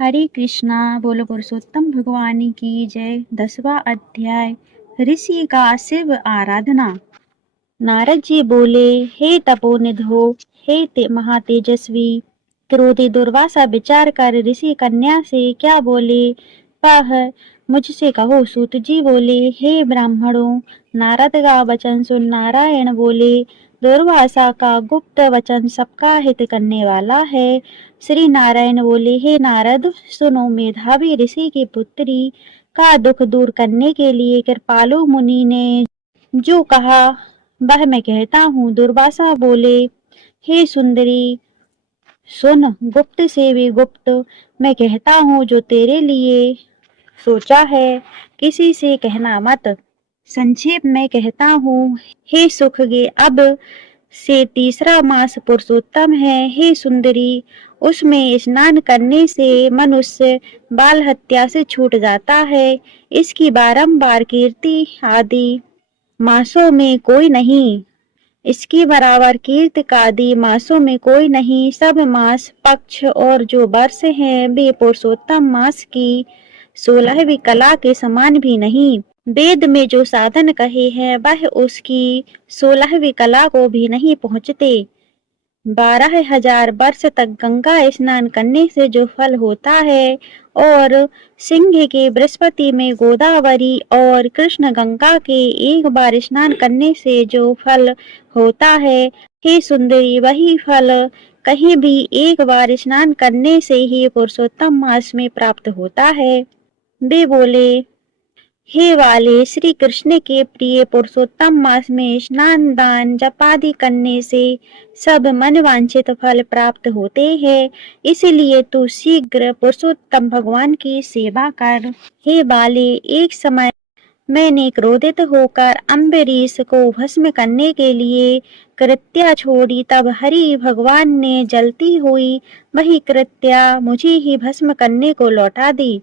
हरे कृष्णा। बोलो पुरुषोत्तम भगवान की जय। 10वां अध्याय ऋषि का शिव आराधना। नारद जी बोले, हे तपोनिधो, हे महातेजस्वी। क्रोधी दुर्वासा विचार कर ऋषि कन्या से क्या बोले वह मुझसे कहो। सूत जी बोले, हे ब्राह्मणों, नारद का वचन सुन। नारायण बोले, दुर्वासा का गुप्त वचन सबका हित करने वाला है। श्री नारायण बोले, हे नारद सुनो, मेधावी ऋषि की पुत्री का दुख दूर करने के लिए कृपालु मुनि ने जो कहा वह मैं कहता हूँ। दुर्वासा बोले, हे सुंदरी सुन, गुप्त से भी गुप्त मैं कहता हूँ जो तेरे लिए सोचा है किसी से कहना मत। संक्षेप में कहता हूँ, हे सुखगे, अब से तीसरा मास पुरुषोत्तम है। हे सुंदरी, उसमें स्नान करने से मनुष्य बाल हत्या से छूट जाता है। इसकी बारंबार कीर्ति आदि मासों में कोई नहीं, इसके बराबर कीर्तिकादि मासों में कोई नहीं। सब मास, पक्ष और जो वर्ष हैं वे पुरुषोत्तम मास की 16वीं कला के समान भी नहीं। वेद में जो साधन कहे हैं वह उसकी 16वीं कला को भी नहीं पहुँचते। 12,000 वर्ष तक गंगा स्नान करने से जो फल होता है और सिंह के बृहस्पति में गोदावरी और कृष्ण गंगा के एक बार स्नान करने से जो फल होता है, हे सुंदरी, वही फल कहीं भी एक बार स्नान करने से ही पुरुषोत्तम मास में प्राप्त होता है। वे बोले, हे वाले, श्री कृष्ण के प्रिय पुरुषोत्तम मास में स्नान, दान, जप आदि करने से सब मन वांछित फल प्राप्त होते हैं। इसलिए तू शीघ्र पुरुषोत्तम भगवान की सेवा कर। हे बाले, एक समय मैंने क्रोधित होकर अम्बरीश को भस्म करने के लिए कृत्या छोड़ी, तब हरि भगवान ने जलती हुई वही कृत्या मुझे ही भस्म करने को लौटा दी।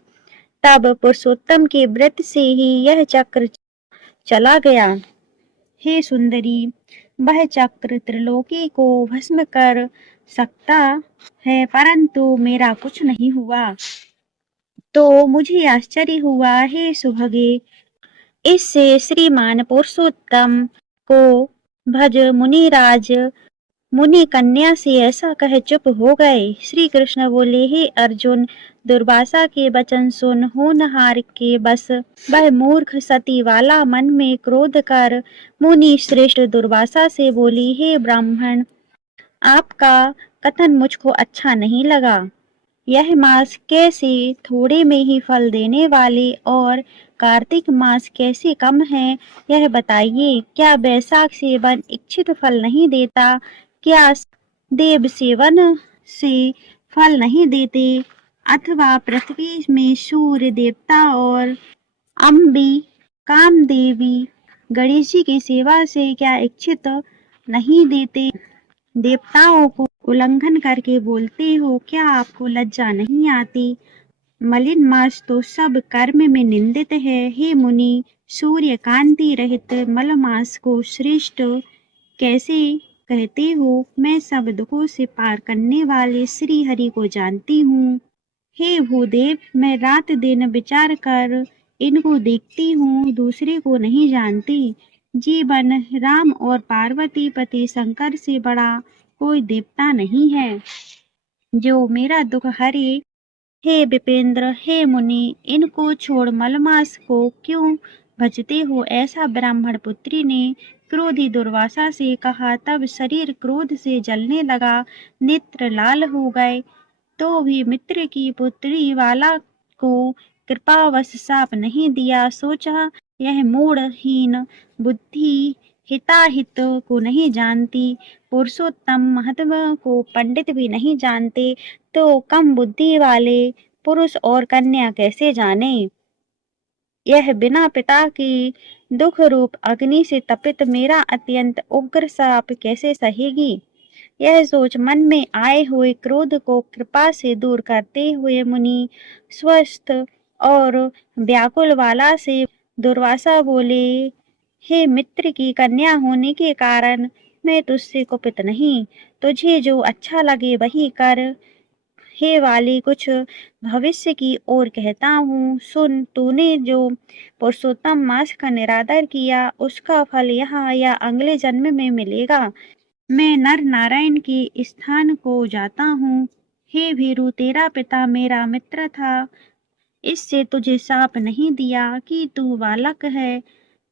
तब पुरुषोत्तम के व्रत से ही यह चक्र चला गया। हे सुंदरी, वह चक्र त्रिलोकी को भस्म कर सकता है, परंतु मेरा कुछ नहीं हुआ तो मुझे आश्चर्य हुआ। हे सुभगे, इससे श्रीमान पुरुषोत्तम को भज। मुनिराज मुनि कन्या से ऐसा कह चुप हो गए। श्री कृष्ण बोले, हे अर्जुन, दुर्वासा के वचन सुन। होनहार के बस वह मूर्ख सती वाला मन में क्रोध कर मुनि श्रेष्ठ दुर्वासा से बोली, हे ब्राह्मण, आपका कथन मुझको अच्छा नहीं लगा। यह मास कैसे थोड़े में ही फल देने वाले और कार्तिक मास कैसे कम है, यह बताइए। क्या वैशाख सेवन इच्छित फल नहीं देता? क्या देव सेवन से फल नहीं देते? अथवा पृथ्वी में सूर्य देवता और अम्बी कामदेवी गणेश जी की सेवा से क्या इच्छित नहीं देते? देवताओं को उल्लंघन करके बोलते हो, क्या आपको लज्जा नहीं आती? मलिन मास तो सब कर्म में निंदित है। हे मुनि, सूर्य कांति रहित मल मास को श्रेष्ठ कैसे कहते हो? मैं सब दुखों से पार करने वाले श्री हरि को जानती हूँ। हे भूदेव, मैं रात दिन विचार कर इनको देखती हूँ, दूसरे को नहीं जानती। जीवन राम और पार्वती पति शंकर से बड़ा कोई देवता नहीं है जो मेरा दुख हरे। हे विपेंद्र, हे मुनि, इनको छोड़ मलमास को क्यों भजते हो? ऐसा ब्राह्मण पुत्री ने क्रोधी दुर्वासा से कहा। तब शरीर क्रोध से जलने लगा, नेत्र लाल हो गए, तो भी मित्र की पुत्री वाला को कृपावश शाप नहीं दिया। सोचा, यह मूढ़हीन बुद्धि हिताहित को नहीं जानती, पुरुषोत्तम महत्व को पंडित भी नहीं जानते, तो कम बुद्धि वाले पुरुष और कन्या कैसे जाने? यह बिना पिता की दुख रूप अग्नि से तपित मेरा अत्यंत उग्र शाप कैसे सहेगी? यह सोच मन में आए हुए क्रोध को कृपा से दूर करते हुए मुनि स्वस्थ और व्याकुल वाला से दुर्वासा बोले, हे मित्र की कन्या होने के कारण मैं तुझसे कुपित नहीं, तुझे जो अच्छा लगे वही कर। हे वाली, कुछ भविष्य की ओर कहता हूँ, सुन। तूने जो पुरुषोत्तम मास का निरादर किया, उसका फल यहाँ या अगले जन्म में मिलेगा। मैं नर नारायण के स्थान को जाता हूँ। हे भीरु, तेरा पिता मेरा मित्र था, इससे तुझे शाप नहीं दिया कि तू बालक है।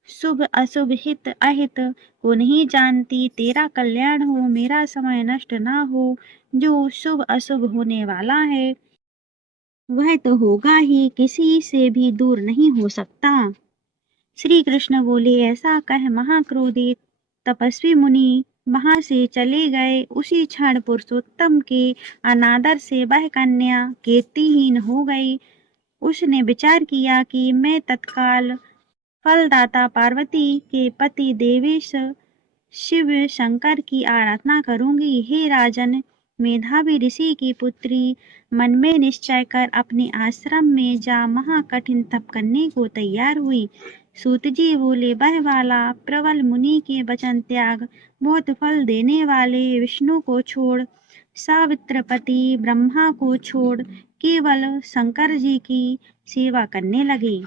शुभ अशुभ हित अहित को नहीं जानती, तेरा कल्याण हो, मेरा समय नष्ट ना हो। जो शुभ अशुभ होने वाला है वह तो होगा ही, किसी से भी दूर नहीं हो सकता। श्री कृष्ण बोले, ऐसा कह महाक्रोधित तपस्वी मुनि वहां से चले गए। उसी क्षण पुरुषोत्तम के अनादर से वह कन्या कीर्तिहीन हो गई। उसने विचार किया कि मैं तत्काल फलदाता पार्वती के पति देवेश शिव शंकर की आराधना करूंगी। हे राजन, मेधावी ऋषि की पुत्री मन में निश्चय कर अपने आश्रम में जा महाकठिन तप करने को तैयार हुई। सूत जी बोले, वह वाला प्रबल मुनि के वचन त्याग, बहुत फल देने वाले विष्णु को छोड़, सावित्रपति ब्रह्मा को छोड़, केवल शंकर जी की सेवा करने लगे।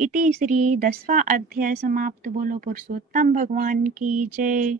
इति श्री 10वां अध्याय समाप्त। बोलो पुरुषोत्तम भगवान की जय।